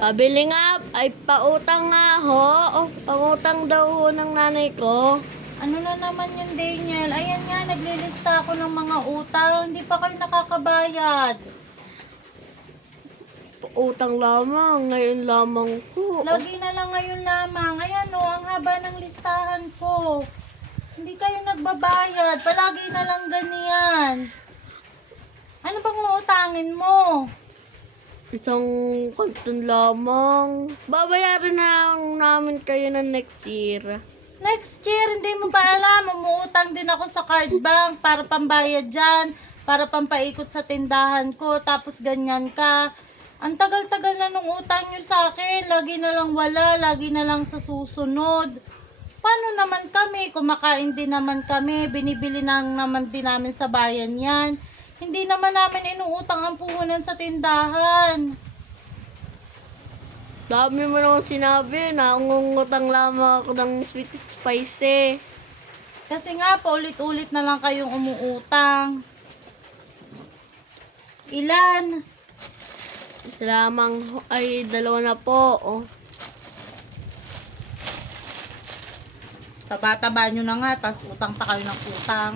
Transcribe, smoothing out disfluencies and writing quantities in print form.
Pabili nga, ay pautang nga ho. O, pangutang daw ho ng nanay ko. Ano na naman yun, Daniel? Ayan nga, naglilista ako ng mga utang. Hindi pa kayo nakakabayad. Utang lamang, ngayon lamang po. Lagi na lang ngayon lamang. Ayan o, ang haba ng listahan ko. Hindi kayo nagbabayad. Palagi na lang ganyan. Ano bang uutangin mo? Isang kanton lamang. Babayaran na lang namin kayo ng next year. Next year, hindi mo ba alam, umuutang din ako sa card bank para pambayad dyan, para pampaikot sa tindahan ko, tapos ganyan ka. Ang tagal-tagal na nung utang nyo sa akin, lagi na lang wala, lagi na lang sa susunod. Paano naman kami? Kumakain din naman kami, binibili na naman din namin sa bayan yan. Hindi naman namin inuutang ang puhunan sa tindahan. Dami mo naman sinabi na ungungutang lamang ako ng sweet spicy. Kasi nga, paulit-ulit na lang kayong umuutang. Ilan? Lamang ay dalawa na po. Oh. Taba-taba nyo na nga, tas utang pa kayo ng utang.